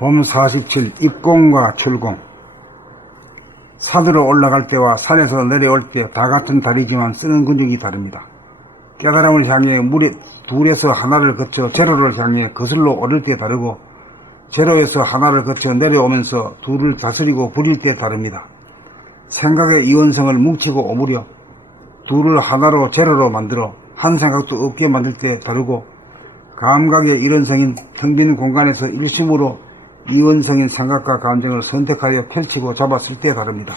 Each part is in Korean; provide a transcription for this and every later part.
봄 47 입공과 출공. 산으로 올라갈 때와 산에서 내려올 때 다 같은 다리지만 쓰는 근육이 다릅니다. 깨달음을 향해 둘에서 하나를 거쳐 제로를 향해 거슬러 오를 때 다르고, 제로에서 하나를 거쳐 내려오면서 둘을 다스리고 부릴 때 다릅니다. 생각의 이원성을 뭉치고 오므려 둘을 하나로 제로로 만들어 한 생각도 없게 만들 때 다르고, 감각의 이원성인 텅 빈 공간에서 일심으로 이원성인 생각과 감정을 선택하여 펼치고 잡았을 때 다릅니다.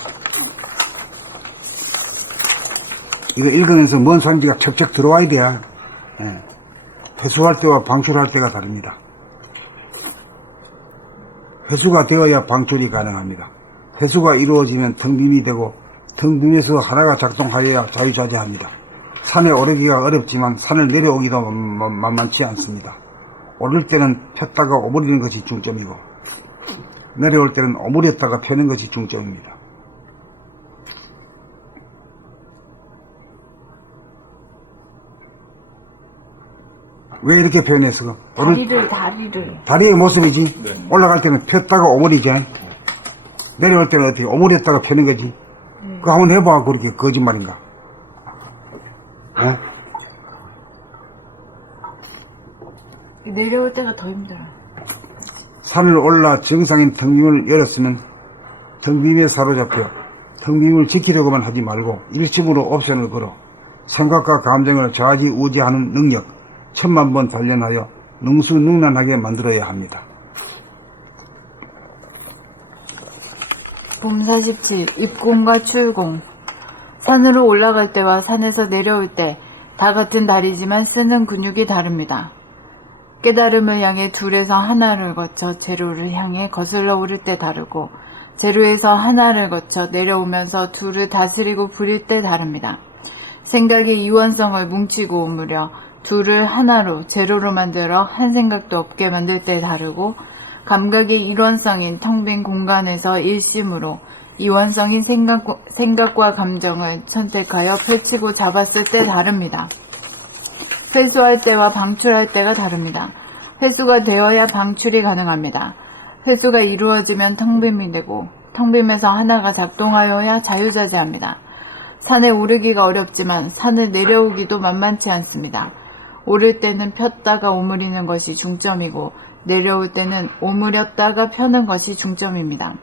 이거 읽으면서 뭔 소리인지가 척척 들어와야 돼요. 회수할 때와 방출할 때가 다릅니다. 회수가 되어야 방출이 가능합니다. 회수가 이루어지면 텅 빔이 되고, 텅 빔에서 하나가 작동하여야 자유자재합니다. 산에 오르기가 어렵지만 산을 내려오기도 만만치 않습니다. 오를 때는 폈다가 오므리는 것이 중점이고, 내려올 때는 오므렸다가 펴는 것이 중점입니다. 왜 이렇게 표현했어? 다리의 모습이지. 네. 올라갈 때는 폈다가 오므리지. 내려올 때는 어떻게 오므렸다가 펴는 거지. 그거 한번 해봐. 그렇게 거짓말인가? 내려올 때가 더 힘들어. 산을 올라 정상인 텅빔을 열었으면 텅빔에 사로잡혀 텅빔을 지키려고만 하지 말고 일심으로 옵션을 걸어 생각과 감정을 좌지우지하는 능력 1000만 번 단련하여 능수능란하게 만들어야 합니다. 봄 47 입공과 출공. 산으로 올라갈 때와 산에서 내려올 때 다 같은 다리지만 쓰는 근육이 다릅니다. 깨달음을 향해 둘에서 하나를 거쳐 제로를 향해 거슬러 오를 때 다르고, 제로에서 하나를 거쳐 내려오면서 둘을 다스리고 부릴 때 다릅니다. 생각의 이원성을 뭉치고 오므려 둘을 하나로 제로로 만들어 한 생각도 없게 만들 때 다르고, 감각의 일원성인 텅 빈 공간에서 일심으로 이원성인 생각과 감정을 선택하여 펼치고 잡았을 때 다릅니다. 회수할 때와 방출할 때가 다릅니다. 회수가 되어야 방출이 가능합니다. 회수가 이루어지면 텅 빔이 되고, 텅 빔에서 하나가 작동하여야 자유자재합니다. 산에 오르기가 어렵지만 산을 내려오기도 만만치 않습니다. 오를 때는 폈다가 오므리는 것이 중점이고, 내려올 때는 오므렸다가 펴는 것이 중점입니다.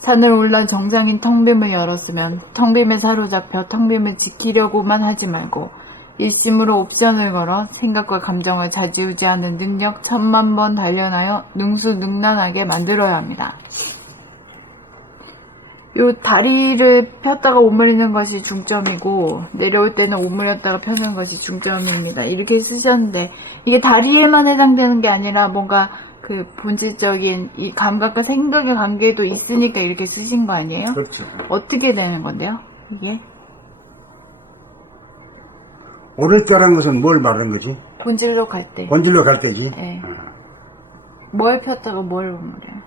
산을 올라 정상인 텅빔을 열었으면 텅빔에 사로잡혀 텅빔을 지키려고만 하지 말고 일심으로 옵션을 걸어 생각과 감정을 좌지우지하는 능력 1000만 번 단련하여 능수능란하게 만들어야 합니다. 요 다리를 폈다가 오므리는 것이 중점이고, 내려올 때는 오므렸다가 펴는 것이 중점입니다. 이렇게 쓰셨는데, 이게 다리에만 해당되는 게 아니라 뭔가 그 본질적인 이 감각과 생각의 관계도 있으니까 이렇게 쓰신 거 아니에요? 그렇죠. 어떻게 되는 건데요, 이게? 오를 때라는 것은 뭘 말하는 거지? 본질로 갈 때. 본질로 갈 때지. 네. 뭘 폈다가 뭘 오므려요?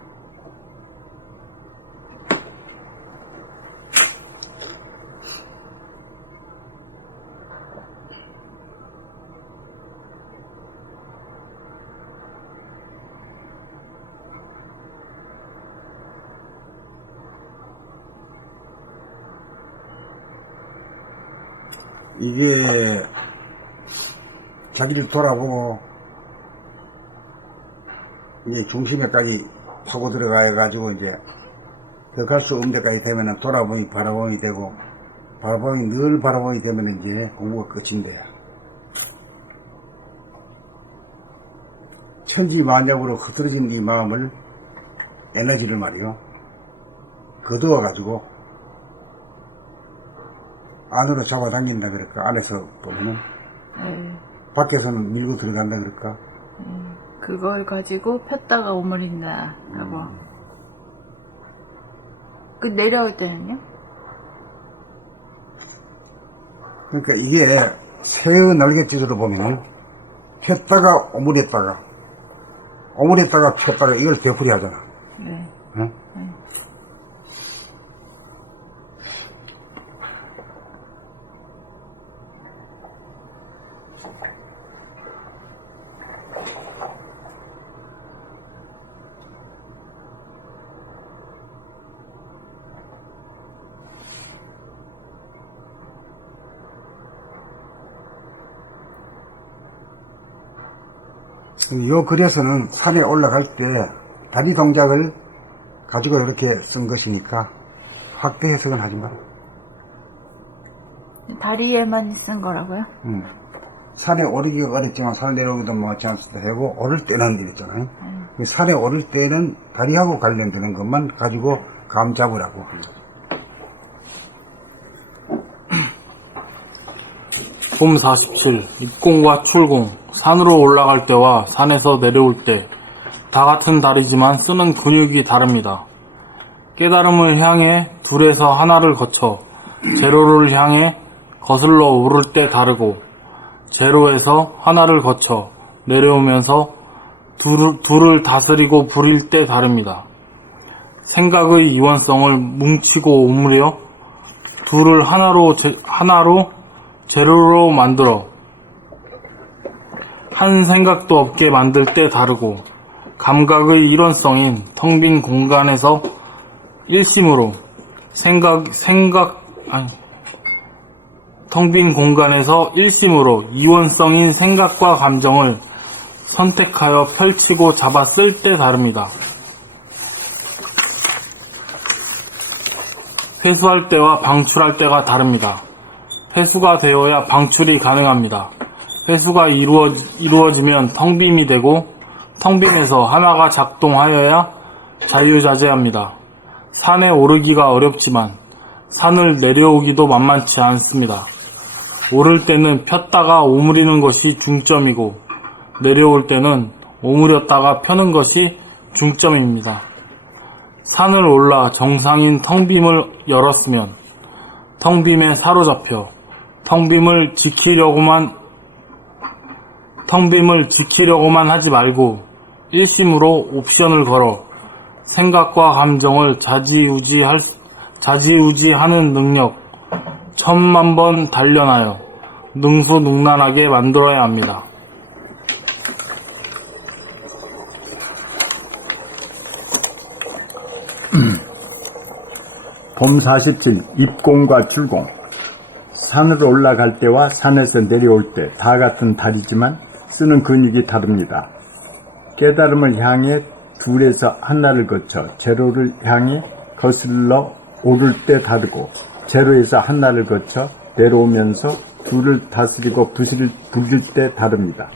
이게 자기를 돌아보고 이제 중심에까지 파고 들어가 가지고 이제 더 갈 수 없는 데까지 되면은 돌아보니 바라보니 되고, 바라보니 늘 바라보니 되면 이제 공부가 끝인데요. 천지만약으로 흐트러진 이 마음을, 에너지를 말이요, 거두어 가지고 안으로 잡아당긴다 그럴까? 안에서 보면은 밖에서는 밀고 들어간다 그럴까? 그걸 가지고 폈다가 오므린다 하고. 그 내려올 때는요? 그러니까 이게 새의 날갯짓으로 보면은 폈다가 오므렸다가 폈다가 이걸 되풀이 하잖아. 네. 응? 네. 이 글에서는 산에 올라갈 때 다리 동작을 가지고 이렇게 쓴 것이니까 확대 해석은 하지 마라. 다리에만 쓴 거라고요? 산에 오르기가 어렵지만 산을 내려오기도 뭐지 않습니다 하고 오를 때는 이랬잖아요. 산에 오를 때는 다리하고 관련되는 것만 가지고 감 잡으라고 합니다. 봄 47. 입공과 출공. 산으로 올라갈 때와 산에서 내려올 때 다 같은 다리지만 쓰는 근육이 다릅니다. 깨달음을 향해 둘에서 하나를 거쳐 제로를 향해 거슬러 오를 때 다르고 제로에서 하나를 거쳐 내려오면서 둘을 다스리고 부릴 때 다릅니다. 생각의 이원성을 뭉치고 오므려 둘을 하나로 제로로 만들어 한 생각도 없게 만들 때 다르고 감각의 일원성인 텅 빈 공간에서 일심으로 텅 빈 공간에서 일심으로 이원성인 생각과 감정을 선택하여 펼치고 잡아 쓸 때 다릅니다. 회수할 때와 방출할 때가 다릅니다. 회수가 되어야 방출이 가능합니다. 회수가 이루어지면 텅 빔이 되고 텅 빔에서 하나가 작동하여야 자유자재합니다. 산에 오르기가 어렵지만 산을 내려오기도 만만치 않습니다. 오를 때는 폈다가 오므리는 것이 중점이고 내려올 때는 오므렸다가 펴는 것이 중점입니다. 산을 올라 정상인 텅 빔을 열었으면 텅 빔에 사로잡혀 텅 빔을 지키려고만 하지 말고 일심으로 옵션을 걸어 생각과 감정을 자지우지하는 능력 1000만번 단련하여 능수능란하게 만들어야 합니다. 봄 47. 입공과 출공. 산으로 올라갈 때와 산에서 내려올 때 다 같은 다리지만 쓰는 근육이 다릅니다. 깨달음을 향해 둘에서 하나를 거쳐 제로를 향해 거슬러 오를 때 다르고 제로에서 하나를 거쳐 내려오면서 둘을 다스리고 부릴 때 다릅니다.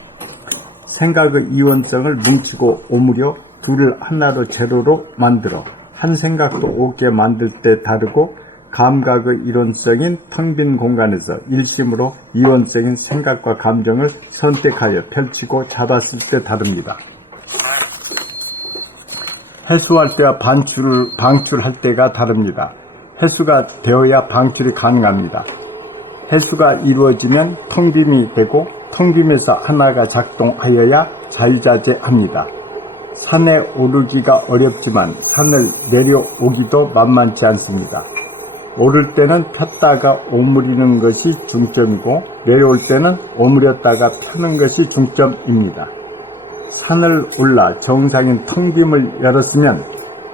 생각의 이원성을 뭉치고 오므려 둘을 하나로 제로로 만들어 한 생각도 없게 만들 때 다르고 감각의 이론성인 텅 빈 공간에서 일심으로 이원성인 생각과 감정을 선택하여 펼치고 잡았을 때 다릅니다. 해수할 때와 방출할 때가 다릅니다. 해수가 되어야 방출이 가능합니다. 해수가 이루어지면 텅 빔이 되고 텅 빔에서 하나가 작동하여야 자유자재합니다. 산에 오르기가 어렵지만 산을 내려오기도 만만치 않습니다. 오를 때는 폈다가 오므리는 것이 중점이고 내려올 때는 오므렸다가 펴는 것이 중점입니다. 산을 올라 정상인 텅 빔을 열었으면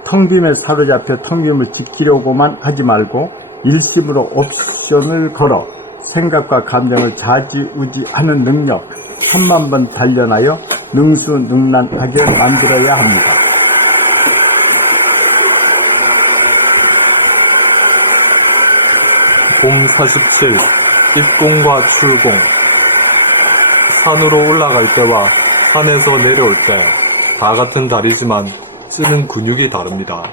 텅 빔에 사로잡혀 텅 빔을 지키려고만 하지 말고 일심으로 옵션을 걸어 생각과 감정을 자지우지하는 능력 1000만번 단련하여 능수능란하게 만들어야 합니다. 봄 47. 입공과 출공. 산으로 올라갈 때와 산에서 내려올 때 다 같은 다리지만 쓰는 근육이 다릅니다.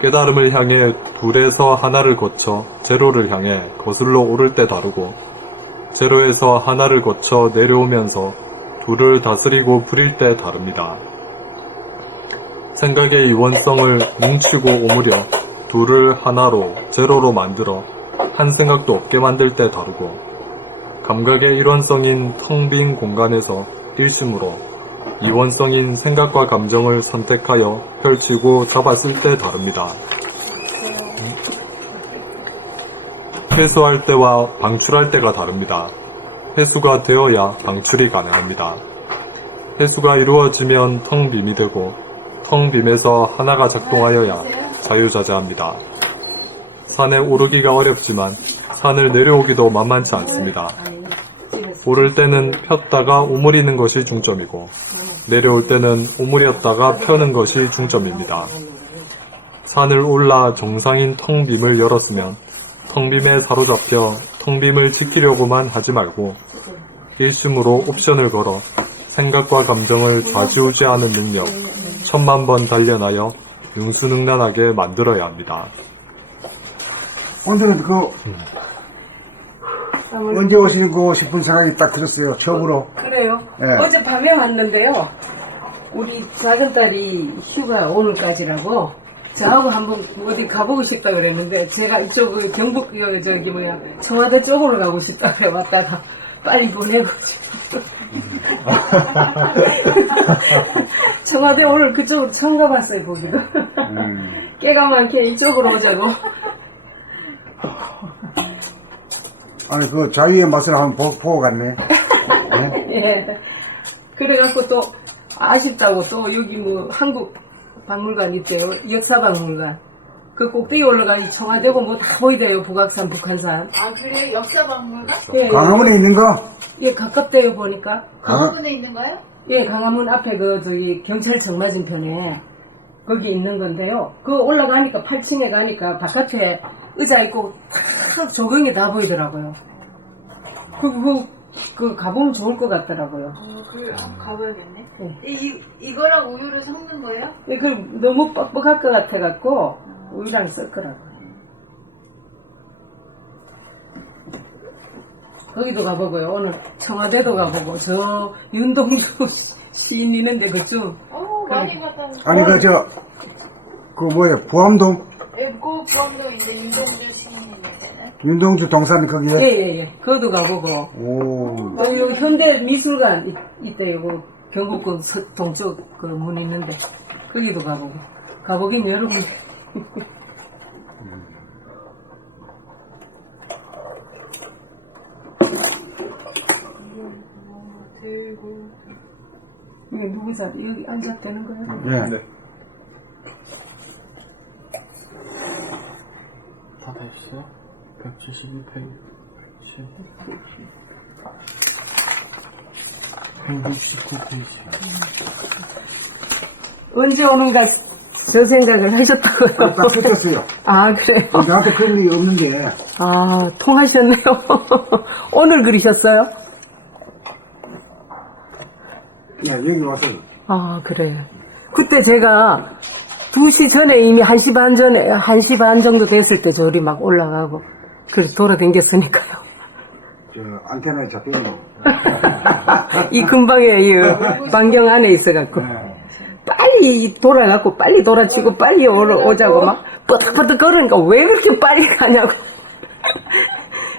깨달음을 향해 둘에서 하나를 거쳐 제로를 향해 거슬러 오를 때 다르고 제로에서 하나를 거쳐 내려오면서 둘을 다스리고 부릴 때 다릅니다. 생각의 이원성을 뭉치고 오므려 둘을 하나로 제로로 만들어 한 생각도 없게 만들 때 다르고 감각의 일원성인 텅 빈 공간에서 일심으로 이원성인 생각과 감정을 선택하여 펼치고 잡았을 때 다릅니다. 회수할 때와 방출할 때가 다릅니다. 회수가 되어야 방출이 가능합니다. 회수가 이루어지면 텅 빔이 되고 텅 빔에서 하나가 작동하여야 자유자재합니다. 산에 오르기가 어렵지만 산을 내려오기도 만만치 않습니다. 오를 때는 폈다가 오므리는 것이 중점이고 내려올 때는 오므렸다가 펴는 것이 중점입니다. 산을 올라 정상인 텅빔을 열었으면 텅빔에 사로잡혀 텅빔을 지키려고만 하지 말고 일심으로 옵션을 걸어 생각과 감정을 좌지우지하는 능력 1000만 번 단련하여 능수능란하게 만들어야 합니다. 오늘은 언제 오시고 싶은 생각이 딱 들었어요. 처음으로. 그래요? 네. 어젯밤에 왔는데요. 우리 작은 딸이 휴가 오늘까지라고 저하고 한번 어디 가보고 싶다 그랬는데 제가 이쪽 경북 청와대 쪽으로 가고 싶다 그래 왔다가 빨리 보내고 청와대 오늘 그쪽으로 처음 가봤어요 보기도. 깨가 많게 이쪽으로 오자고. 아니, 그 자유의 맛을 한번 보고 갔네. 네? 예. 그래갖고 또 아쉽다고 또 여기 뭐 한국 박물관 있대요. 역사박물관. 그 꼭대기 올라가니 청와대고 뭐 다 보이대요. 북악산, 북한산. 아, 그래요? 역사박물관? 예, 광화문에 있는 거? 예, 가깝대요 보니까. 강화문에 있는 거예요? 예, 강화문 앞에 경찰청 맞은편에 거기 있는 건데요. 그 올라가니까 8층에 가니까 바깥에 의자 있고 탁 조경이 다 보이더라고요. 그 가보면 좋을 것 같더라고요. 그래, 가봐야겠네. 네. 이거랑 우유를 섞는 거예요? 예, 그 너무 뻑뻑할 것 같아갖고 우유랑 쓸 거라고. 거기도 가보고요. 오늘 청와대도 가보고 저 윤동주 시인 있는데 그쯤. 많이 갔다 왔는데. 아니, 부암동? 부암동 이제 윤동주 시인이네. 윤동주 동산 거기에? 예예예. 그것도 가보고. 오. 여기 현대 미술관 있대요. 그 경북 동쪽 그 문 있는데 거기도 가보고. 가보긴 여러 군. 이게 누구 자리? 여기 앉아도 되는 거예요? 네. 다 됐어요? 172페이지 169페이지 언제 오는가 저 생각을 하셨다고요? 딱 붙었어요. 아 그래요? 나한테 그런 일이 없는데. 아 통하셨네요. 오늘 그리셨어요? 네, 여기 와서. 아 그래요. 그때 제가 2시 전에 이미 1시 반 정도 됐을 때 저리 막 올라가고 그래서 돌아다녔으니까요. 저 안테나에 잡혀있는. 이 근방에 이 반경 안에 있어갖고 빨리 돌아가고 빨리 돌아치고 빨리 오자고 막 뻗덕뻗덕 걸으니까 왜 그렇게 빨리 가냐고.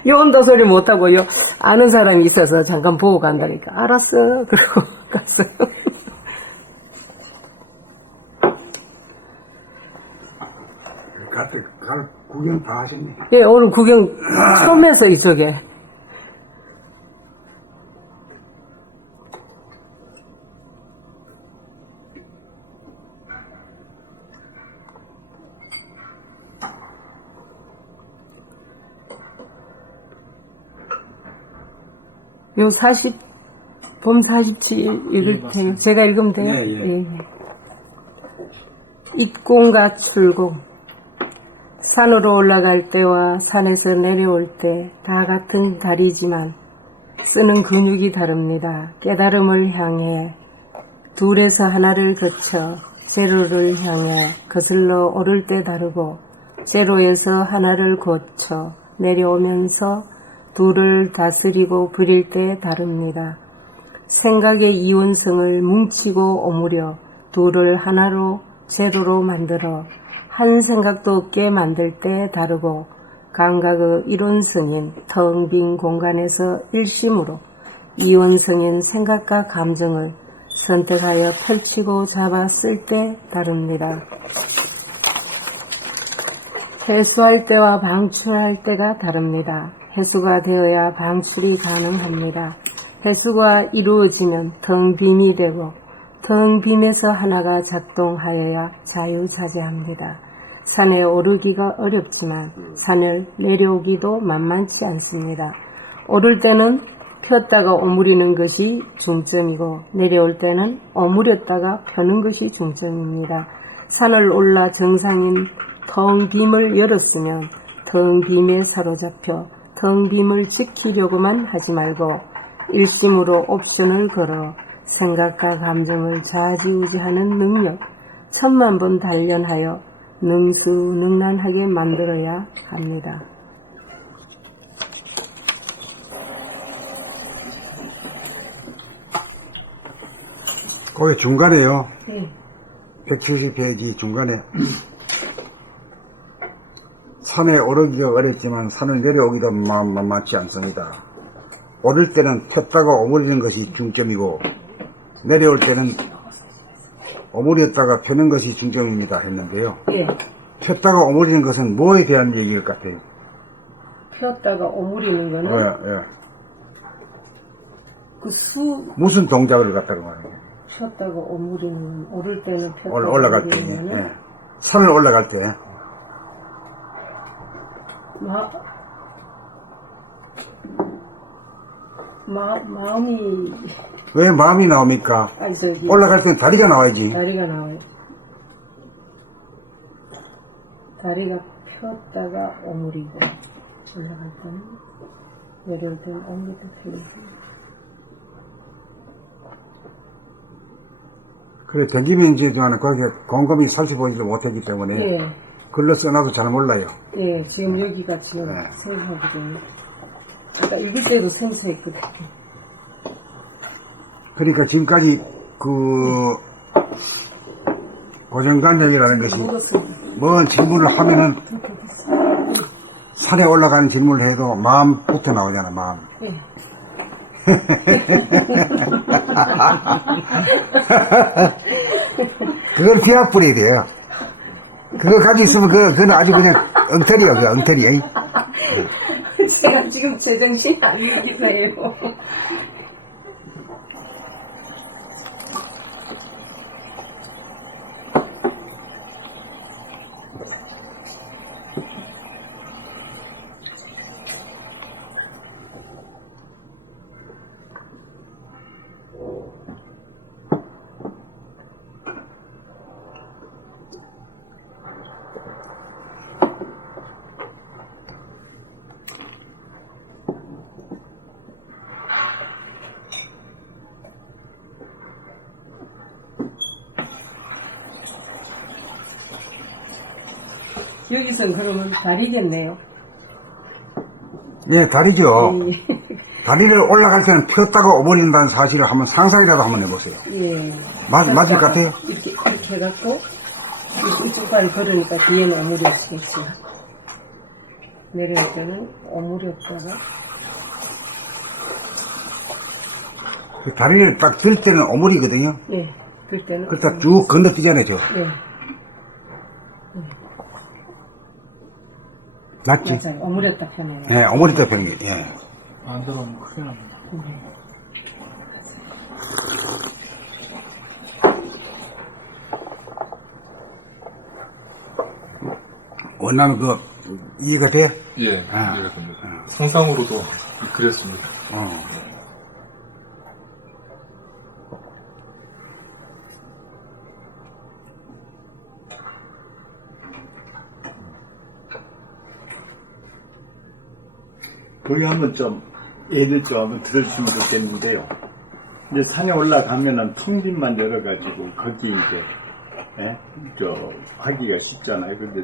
요온다 소리 못하고요. 아는 사람이 있어서 잠깐 보고 간다니까 알았어. 그러고 갔어요. 구경 다 하셨네. 예, 오늘 구경 처음 해서 이쪽에. 봄 47 읽을 테요. 제가 읽으면 돼요? 예. 입공과 출공. 산으로 올라갈 때와 산에서 내려올 때 다 같은 다리지만 쓰는 근육이 다릅니다. 깨달음을 향해 둘에서 하나를 거쳐 제로를 향해 거슬러 오를 때 다르고 제로에서 하나를 거쳐 내려오면서 둘을 다스리고 부릴 때 다릅니다. 생각의 이원성을 뭉치고 오므려 둘을 하나로 제로로 만들어 한 생각도 없게 만들 때 다르고 감각의 이론성인 텅 빈 공간에서 일심으로 이원성인 생각과 감정을 선택하여 펼치고 잡아 쓸 때 다릅니다. 해수할 때와 방출할 때가 다릅니다. 해수가 되어야 방출이 가능합니다. 해수가 이루어지면 텅 빔이 되고 텅 빔에서 하나가 작동하여야 자유자재합니다. 산에 오르기가 어렵지만 산을 내려오기도 만만치 않습니다. 오를 때는 폈다가 오므리는 것이 중점이고 내려올 때는 오므렸다가 펴는 것이 중점입니다. 산을 올라 정상인 텅 빔을 열었으면 텅 빔에 사로잡혀 텅 빔을 지키려고만 하지 말고 일심으로 옵션을 걸어 생각과 감정을 좌지우지하는 능력, 1000만 번 단련하여 능수능란하게 만들어야 합니다. 거기 중간에요. 네. 170페이지 중간에 산에 오르기가 어렵지만 산을 내려오기도 만만치 않습니다. 오를 때는 폈다가 오므리는 것이 중점이고 내려올 때는 오므렸다가 펴는 것이 중점입니다 했는데요. 예. 폈다가 오므리는 것은 뭐에 대한 얘기일 것 같아요? 폈다가 오므리는 거는 예. 그 수 무슨 동작을 갖다가 말해요? 폈다가 오므리는 건 오를 때는 폈다가 올라갈 때, 오므리는 거는 예. 산을 올라갈 때 마음이 왜 마음이 나옵니까? 올라갈 때는 다리가 나와야지. 다리가 나와요. 다리가 폈다가 오므리고 올라갈 때는 내려올 때는 오므리다 펴고. 그래, 댕기면 이제 거기에 곰곰이 살펴보지도 못했기 때문에 예, 글로 써놔도 잘 몰라요. 예, 지금 여기가 지금 네. 생소하거든요. 아까 읽을 때도 생소했거든요. 그러니까 지금까지 그 고정관념이라는 것이 뭔 질문을 하면은 산에 올라가는 질문을 해도 마음부터 나오잖아, 마음. 예. 그걸 뒤아뿌려야 돼요. 그거 가지고 있으면 그건 아주 그냥 엉터리야, 그 엉터리. 제가 지금 제정신이 아니기도 해요. 여기선 그러면 다리겠네요. 예, 다리죠. 예. 다리를 올라갈 때는 폈다가 오므린다는 사실을 한번 상상이라도 한번 해보세요. 예. 맞을 것 같아요? 이렇게 해갖고 이쪽 발을 걸으니까 뒤에는 오므렸겠지. 내려올 때는 오므렸다가 그 다리를 딱 들 때는 오므리거든요. 네, 들 때는 그렇다 쭉 건너뛰잖아요, 저. 네, 맞지? 맞아요. 오므렸다 편해요. 예, 오므리다 병이, 예. 반대로 하면 크게 납니다. 원하면 이해가 돼? 예, 아. 이해가 됩니다. 상상으로도 그렸습니다. 거기 한번 좀 예를 좀 한번 들어주시면 좋겠는데요. 이제 산에 올라가면은 텅 빈만 열어가지고 거기 이제 하기가 쉽잖아요. 근데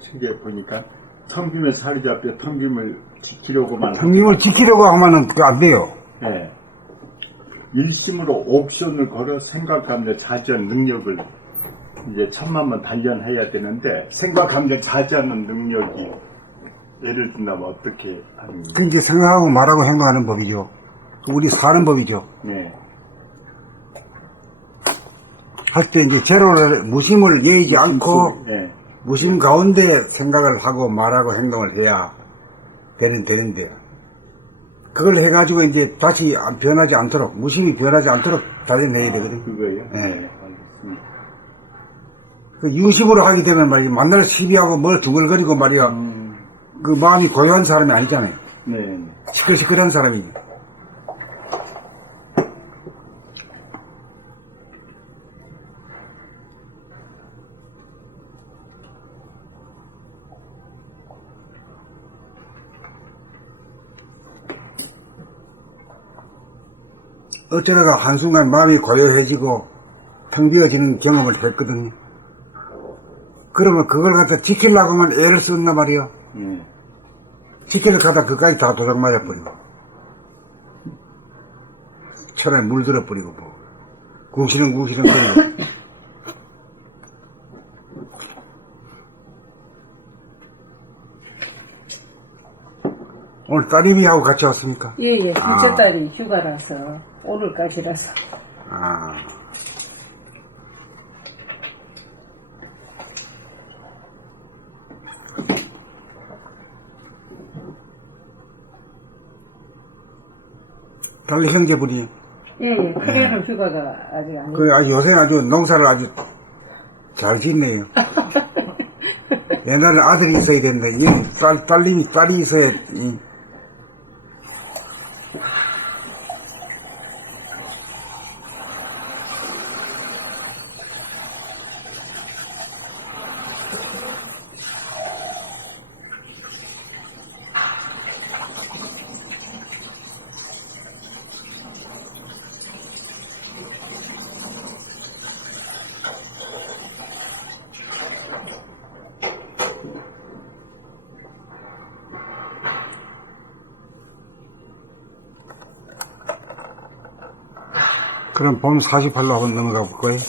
책에 보니까 텅 빈에 살이 잡혀 텅 빈을 지키려고만 성님을 지키려고 하면은 안 돼요. 예. 일심으로 옵션을 걸어 생각, 감정, 자제하는 능력을 이제 1000만 번 단련해야 되는데 생각, 감정, 자제하는 능력이 예를 든다면 어떻게 하는 거예요? 그 이제 생각하고 말하고 행동하는 법이죠. 우리 사는 법이죠. 네. 할 때 이제 제로를 무심을 예의지 않고 네. 무심 가운데 생각을 하고 말하고 행동을 해야 되는데요. 그걸 해가지고 이제 다시 변하지 않도록, 무심이 변하지 않도록 단련해야 되거든. 그거예요? 네. 알겠습니다. 그 유심으로 하게 되면 말이야, 만날 시비하고 뭘 중얼거리고 말이야, 그 마음이 고요한 사람이 아니잖아요. 네. 시끌시끌한 사람이지. 어쩌다가 한순간 마음이 고요해지고 텅 비어지는 경험을 했거든요. 그러면 그걸 갖다 지키려고만 애를 썼나 말이요. 지키려고 하다 그까지 다 도장 맞아버리고 철에 물들어버리고 뭐 궁시렁궁시렁 거리고. 오늘 딸이비하고 같이 왔습니까? 예, 둘째 딸이 휴가라서 오늘까지라서. 아. 딸 형제분이 예, 큰애는 휴가가 아직 안 요새는 아주 농사를 아주 잘 짓네요. 옛날에 아들이 있어야 되는데 딸이 있어야 그럼 봄 48로 한번 넘어가 볼 거예요.